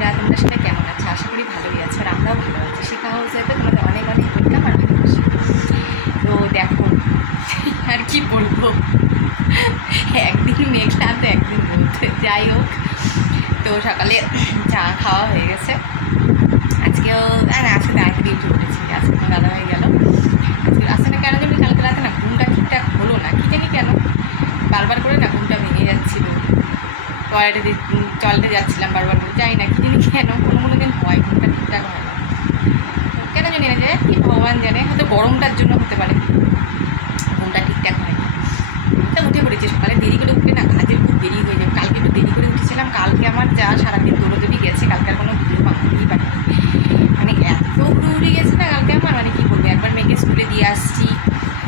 বন্ধুরা, তোমরা সবাই কেমন আছো? আশা করি ভালোই আছো, আর আমরাও ভালো আছি। শিখা হাউসেতে তোমাদের অনেক অনেক ওয়েলকাম আর ভালোবাসি। তো দেখো, আর কি বলবো, একদিন মেঘলা তো একদিন বলতে, যাই হোক। তো সকালে চা খাওয়া হয়ে গেছে আজকেও। আজকে তাড়াতাড়ি উঠে পড়েছি, আজকে তোমার দাদা হয়ে গেল। আজকে না কেন জানি কালকে রাতে না ঘুমটা ঠিকঠাক হলো না, কি জানি কেন বারবার করে না ঘুমটা ভেঙে যাচ্ছিল। টয়লেটে যাচ্ছিলাম বারবার করে, যাই না কি জানি কেন কোনো দিন হয় ঘুমটা ঠিকঠাক হয় না, কেন জানি না, যায় কি ভগবান জানে, হয়তো গরমটার জন্য হতে পারে ঘুমটা ঠিকঠাক হয় না। তা উঠে পড়েছি, সকালে দেরি করে উঠলে না কাজের খুব দেরি হয়ে যাবে। কালকে একটু দেরি করে উঠেছিলাম, কালকে আমার যা সারাদিন দৌড়োদৌড়ি গেছে, কালকে আর কোনো ভিডিও বানাতেই পারিনি। মানে এত হুড়ুহুড়ি গেছে না কালকে আমার, মানে কী বলবো। একবার মেয়েকে স্কুলে দিয়ে আসছি,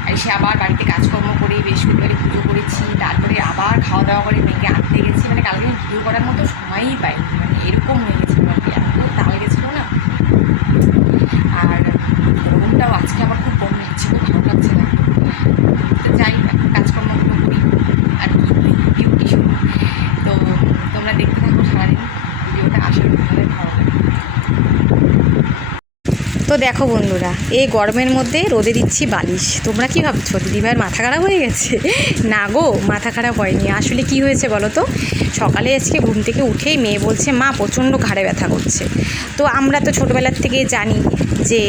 আর সে আবার বাড়িতে কাজকর্ম করে বৃহস্পতিবারে পুজো করেছি, তারপরে আবার খাওয়া দাওয়া করে মেয়েকে আনতে গেছি। মানে কালকে আমি ভিডিও করার মতো সময়ই পাইনি, মানে এরকম হয়ে গেছিলো আর কি, এত তাল গেছিলো না। আর গরমটাও আজকে আমার খুব কম লাগছে, খুব ভালো লাগছে না। তো যাই কাজকর্মগুলো করি আর কি, ডিউটি শুরু। তো তোমরা দেখতে থাকো সারাদিন ভিডিওটা, আশা করি তোমাদের ভালো লাগে। তো দেখো বন্ধুরা, এই গরমের মধ্যে রোদে দিচ্ছি বালিশ। তোমরা কি ভাবছো দিদিভাইয়ের মাথা খারাপ হয়ে গেছে? না গো, মাথা খারাপ হয়নি। আসলে কি হয়েছে বলো তো, সকালে আজকে ঘুম থেকে উঠেই মেয়ে বলছে মা প্রচণ্ড ঘাড়ে ব্যথা করছে। তো আমরা তো ছোটোবেলার থেকে জানি যে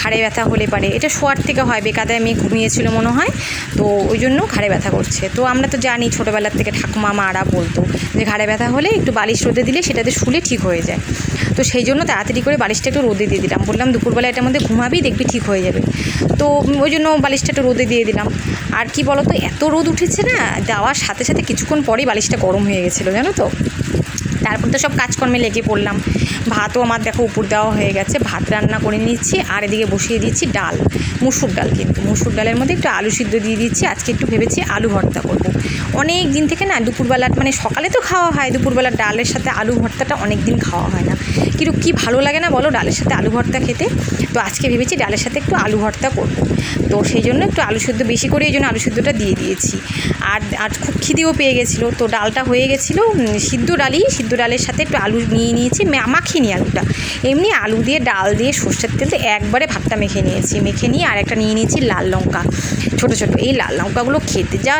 ঘাড়ে ব্যথা হলে পারে এটা শোয়ার থেকে হয়, বেকাদায় মেয়ে ঘুমিয়েছিল মনে হয়, তো ওই জন্য ঘাড়ে ব্যথা করছে। তো আমরা তো জানি ছোটোবেলার থেকে ঠাকুমা মারা বলতো যে ঘাড়ে ব্যথা হলে একটু বালিশ রোদে দিলে সেটাতে শুলে ঠিক হয়ে যায়। তো সেই জন্য তাড়াতাড়ি করে বালিশটা একটু রোদে দিয়ে দিলাম, বললাম দুপুরবেলা এটার মধ্যে ঘুমাবি, দেখবি ঠিক হয়ে যাবে। তো ওই জন্য বালিশটা একটু রোদে দিয়ে দিলাম। আর কি বলো তো, এত রোদ উঠেছে না, দেওয়ার সাথে সাথে কিছুক্ষণ পরেই বালিশটা গরম হয়ে গেছিলো জানো তো। তারপর তো সব কাজকর্মে লেগে পড়লাম। ভাতও আমার দেখো উপর দেওয়া হয়ে গেছে, ভাত রান্না করে নিচ্ছি, আর এদিকে বসিয়ে দিচ্ছি ডাল, মুসুর ডাল। কিন্তু মুসুর ডালের মধ্যে একটু আলু সিদ্ধ দিয়ে দিচ্ছি, আজকে একটু ভেবেছি আলু ভর্তা করবো। অনেক দিন থেকে না দুপুরবেলা, মানে সকালে তো খাওয়া হয়, দুপুরবেলা ডালের সাথে আলু ভর্তাটা অনেক দিন খাওয়া হয় না, কিন্তু কী ভালো লাগে না বলো ডালের সাথে আলু ভর্তা খেতে। তো আজকে ভেবেছি ডালের সাথে একটু আলু ভর্তা করবো। তো সেই জন্য একটু আলু সিদ্ধ বেশি করে এই জন্য আলু সিদ্ধটা দিয়ে দিয়েছি। আর খুব খিদেও পেয়ে গেছিলো, তো ডালটা হয়ে গেছিলো, সিদ্ধ ডালের সাথে একটু আলু নিয়ে নিয়েছি, মাখিনি আলুটা, এমনি আলু দিয়ে ডাল দিয়ে সর্ষের তেল দিয়ে একবারে ভাতটা মেখে নিয়ে আর একটা নিয়ে নিয়েছি লাল লঙ্কা ছোটো ছোটো। এই লাল লঙ্কাগুলো খেতে যা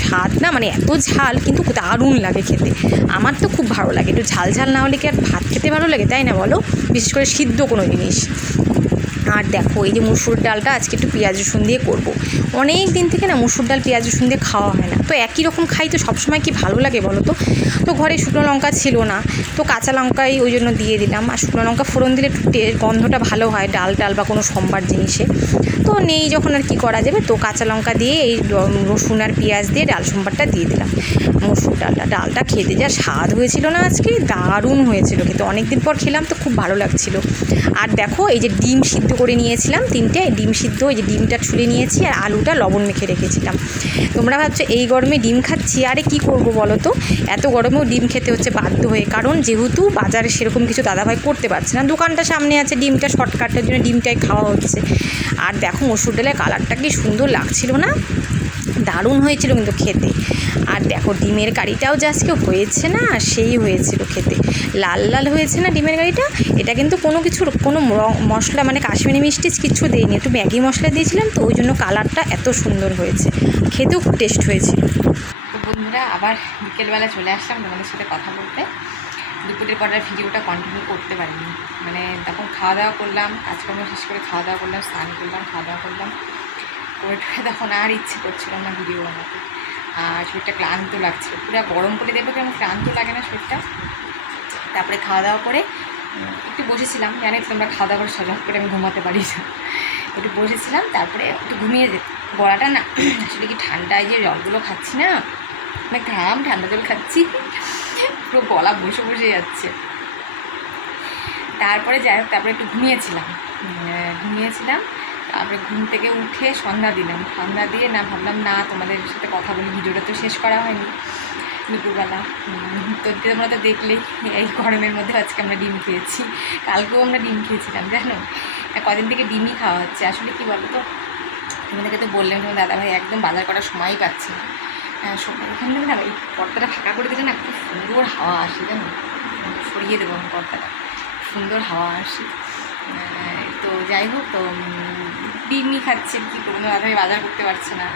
স্বাদ না, মানে এত ঝাল কিন্তু দারুণ লাগে খেতে। আমার তো খুব ভালো লাগে, একটু ঝাল ঝাল না হলে কি আর ভাত খেতে ভালো লাগে, তাই না বলো, বিশেষ করে সিদ্ধ কোনো জিনিস। আর দেখো এই যে মুসুর ডালটা আজকে একটু পেঁয়াজ রসুন দিয়ে করবো। অনেক দিন থেকে না মুসুর ডাল পেঁয়াজ রসুন দিয়ে খাওয়া হয় না, তো একই রকম খাই তো সবসময় কি ভালো লাগে বলো তো। তো ঘরে শুকনো লঙ্কা ছিল না, তো কাঁচা লঙ্কাই ওই জন্য দিয়ে দিলাম। আর শুকনো লঙ্কা ফোড়ন দিলে একটু গন্ধটা ভালো হয় ডাল বা কোনো সম্বার জিনিসে। তো নেই যখন আর কি করা যাবে, তো কাঁচা লঙ্কা দিয়ে এই রসুন আর পেঁয়াজ দিয়ে ডাল সম্বারটা দিয়ে দিলাম। মুসুর ডালটা খেতে যা স্বাদ হয়েছিল না আজকে, দারুণ হয়েছিল খেতে, অনেক দিন পর খেলাম তো খুব ভালো লাগছিল। আর দেখো এই যে ডিম সিদ্ধ করে নিয়েছিলাম 3টে ডিম সিদ্ধ, এই যে ডিমটা ছুলে নিয়েছি, আর আলুটা লবণ মেখে রেখেছিলাম। তোমরা ভাবছো এই গরমে ডিম খাচ্ছি, আরে কি করব বলো তো, এত গরমেও ডিম খেতে হচ্ছে বাধ্য হয়ে, কারণ যেহেতু বাজারে সেরকম কিছু দাদাভাই করতে পারছে না, দোকানটা সামনে আছে, ডিমটা শর্টকাটের জন্য ডিমটাই খাওয়া হচ্ছে। আর দেখো মসুর ডালের কালারটা কি সুন্দর লাগছিল না, দারুণ হয়েছিল কিন্তু খেতে। আর দেখো ডিমের কারিটাও যে আজকে হয়েছে না, সেই হয়েছিল খেতে, লাল লাল হয়েছে না ডিমের কারিটা। এটা কিন্তু কোনো মশলা মানে কাশ্মীরি মিষ্টি কিছু দিইনি, একটু ম্যাগি মশলা দিয়েছিলাম, তো ওই জন্য কালারটা এত সুন্দর হয়েছে, খেতেও খুব টেস্ট হয়েছিল। তো বন্ধুরা আবার বিকেলবেলা চলে আসলাম তোমাদের সাথে কথা বলতে। দুপুরের পরের ভিডিওটা কন্টিনিউ করতে পারিনি, মানে তখন খাওয়া দাওয়া করলাম, কাজকর্ম শেষ করে খাওয়া দাওয়া করলাম, স্নান করলাম, খাওয়া দাওয়া করলাম করে তখন আর ইচ্ছে করছিল না ভিডিও বানাতে। আর শরীরটা ক্লান্ত লাগছিল, পুরো গরম করে দেবো কেমন ক্লান্ত লাগে না শরীরটা। তারপরে খাওয়া দাওয়া করে একটু বসেছিলাম, জানি তোমরা খাওয়া দাওয়া করে সজাগ করে আমি ঘুমাতে পারি না, একটু বসেছিলাম, তারপরে একটু ঘুমিয়ে যেত। গলাটা না আসলে কি ঠান্ডায় যে জলগুলো খাচ্ছি না, মানে ঠান্ডা জল খাচ্ছি, পুরো গলা বসে বসে যাচ্ছে। তারপরে যাই হোক, তারপরে একটু ঘুমিয়েছিলাম, তারপরে ঘুম থেকে উঠে সন্ধ্যা দিলাম, সন্ধ্যা দিয়ে না ভাবলাম না তোমাদের সাথে কথা বলি, ভিডিওটা তো শেষ করা হয়নি দুপুরবেলা। তো তোমরা তো দেখলেই এই গরমের মধ্যে আজকে আমরা ডিম খেয়েছি, কালকেও আমরা ডিম খেয়েছিলাম জানো, কদিন থেকে ডিমই খাওয়া হচ্ছে। আসলে কি বলো তো, তোমাদেরকে তো বললাম তোমার দাদাভাই একদম বাজার করার সময়ই পাচ্ছি না। ওখান থেকে না এই পর্দাটা ফাঁকা করে দিলে না খুব সুন্দর হাওয়া আসে জানো, সরিয়ে দেবো আমি পর্দাটা, সুন্দর হাওয়া আসে। তো যাই হোক, তো ডিমই খাচ্ছে, কী করবো, দাদাভাই বাজার করতে পারছে না,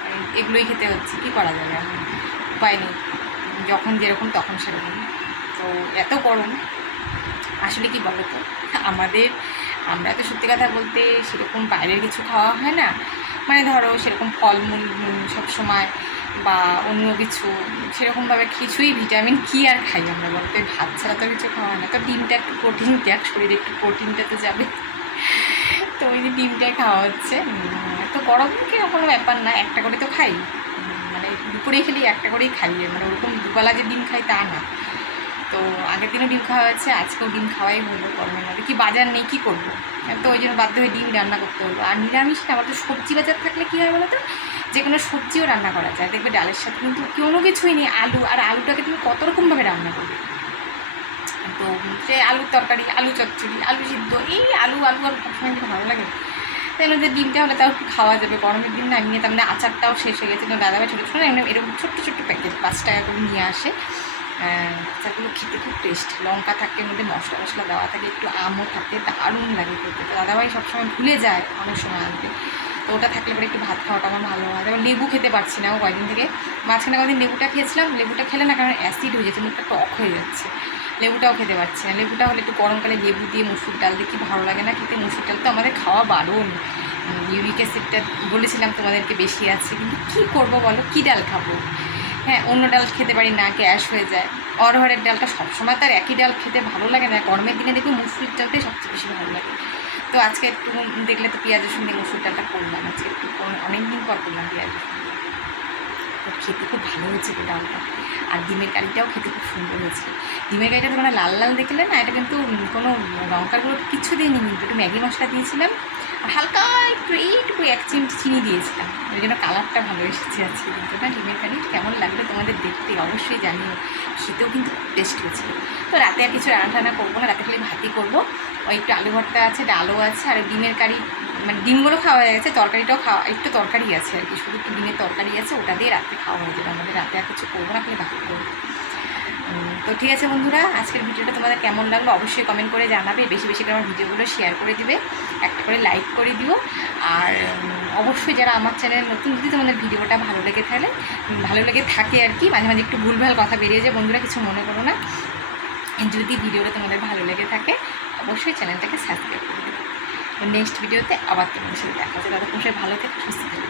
এগুলোই খেতে হচ্ছে, কী করা যাবে এখন, উপায় নেই, যখন যেরকম তখন সেরকম। তো এত গরম আসলে কি বলো তো, আমরা তো সত্যি কথা বলতে সেরকম বাইরের কিছু খাওয়া হয় না, মানে ধরো সেরকম ফলমূল সবসময় বা অন্য কিছু সেরকমভাবে কিছুই ভিটামিন কী আর খাই আমরা বলতে, ভাত ছাড়া তো কিছু খাওয়া হয় না। তো ডিমটা একটু প্রোটিন দেখ, শরীরে একটু প্রোটিনটা তো যাবে, তো ওই যে ডিমটাই খাওয়া হচ্ছে। তো গরমকে কোনো ব্যাপার না, একটা করে তো খাই, মানে দুপুরে খেলে একটা করেই খাই, মানে ওরকম দুবেলা যে ডিম খাই তা না। তো আগের দিনও ডিম খাওয়া হয়েছে, আজকেও ডিম খাওয়াই হলো গরমের মধ্যে, কি বাজার নেই কী করবো, তো ওই জন্য বাধ্য হয়ে ডিম রান্না করতে হলো। আর নিরামিষ না, আমার তো সবজি বাজার থাকলে কী হয় বলো তো, যে কোনো সবজিও রান্না করা যায়, দেখবে ডালের সাথে কিন্তু কোনো কিছুই নেই, আলু, আর আলুটাকে তুমি কত রকমভাবে রান্না করবে, তো সে আলুর তরকারি, আলু চচ্চড়ি, আলু সিদ্ধ, এই আলু আর সবসময় কিন্তু ভালো লাগে। তাই যে ডিমটা হলে তাও একটু খাওয়া যাবে, গরমের দিন না, এমনি তার মানে আচারটাও শেষ হয়ে গেছে, তো দাদাভাই ছোটো ছোটো এমনি এরকম ছোট্টো ছোট্টো প্যাকেট 5 টাকা করে নিয়ে আসে, আচারগুলো খেতে খুব টেস্ট, লঙ্কা থাকে এর মধ্যে, মশলা টশলা দেওয়া থাকে, একটু আমও থাকে, দারুণ লাগে খেতে। তো দাদাভাই সবসময় ভুলে যায় অনেক সময় আনতে, তো ওটা থাকলে পরে একটু ভাত খাওয়াটা আমার ভালো হয়। এবার লেবু খেতে পারছি না কয়েকদিন থেকে, মাঝখানে কয়েকদিন লেবুটা খেয়েছিলাম, লেবুটা খেলে না, কারণ অ্যাসিড হয়ে যাচ্ছে, মুখটা টক হয়ে যাচ্ছে, লেবুটাও খেতে পারছি না। লেবুটা হলে একটু গরমকালে লেবু দিয়ে মুসুর ডাল দিয়ে কি ভালো লাগে না খেতে, মুসুর ডাল তো আমাদের খাওয়া বারণ, ইউরিক অ্যাসিডটা বলেছিলাম তোমাদেরকে বেশি আছে, কিন্তু কী করবো বলো, কী ডাল খাবো, হ্যাঁ অন্য ডাল খেতে পারি না, গ্যাস হয়ে যায়। অরহরের ডালটা সবসময় তার একই ডাল খেতে ভালো লাগে না, গরমের দিনে দেখবে মুসুর ডালটাই সবচেয়ে বেশি ভালো লাগে। তো আজকে একটু দেখলে তো পেঁয়াজ রসুন দিয়ে মুসুর ডালটা করলাম, আজকে একটু অনেক দিন পর করলাম পেঁয়াজ রসুন, তো খেতে খুব ভালো হয়েছে তো ডালটা। আর ডিমের কারিটাও খেতে খুব সুন্দর হয়েছে। ডিমের কারিটা তোমরা লাল লাল দেখলে না, এটা কিন্তু কোনো লঙ্কার গুঁড়ো কিছু দিইনি, কিন্তু একটু ম্যাগি মশলা দিয়েছিলাম, আর হালকা একটু এইটুকু 1 চিমটি চিনি দিয়েছিলাম, ওই জন্য কালারটা ভালো এসেছে আজকে। কিন্তু না ডিমের কারি কেমন লাগবে তোমাদের দেখতে অবশ্যই জানিও, খেতেও কিন্তু খুব টেস্ট হয়েছিল। তো রাতে আর কিছু রান্না টান্না করবো না, রাতে খালি ভাতই করবো, ওই একটু আলু ভর্তা আছে, ডালও আছে, আর ডিমের কারি, মানে ডিমগুলো খাওয়া হয়ে গেছে, তরকারিটাও খাওয়া, একটু তরকারি আছে আর কি, শুধু একটু ডিমের তরকারি আছে, ওটা দিয়ে রাত্রে খাওয়া হয়ে যাবে আমাদের, রাতে আর কিছু করবো না, খালি ভাত করবো। তো ঠিক আছে বন্ধুরা, আজকের ভিডিওটা তোমাদের কেমন লাগলো অবশ্যই কমেন্ট করে জানাবে, বেশি বেশি করে আমার ভিডিওগুলো শেয়ার করে দিবে, একটা করে লাইক করে দিও। আর অবশ্যই যারা আমার চ্যানেল নতুন, যদি তোমাদের ভিডিওটা ভালো লেগে থাকে আর কি, মাঝে মাঝে একটু ভুলভাল কথা বেরিয়ে যায় বন্ধুরা, কিছু মনে করো না, যদি ভিডিওটা তোমাদের ভালো লেগে থাকে অবশ্যই চ্যানেলটাকে সাবস্ক্রাইব করে দেবে। তো নেক্সট ভিডিওতে আবার তোমাদের সাথে দেখা হচ্ছে, ততক্ষণ সবাই ভালো থেকে সুস্থ থেকে।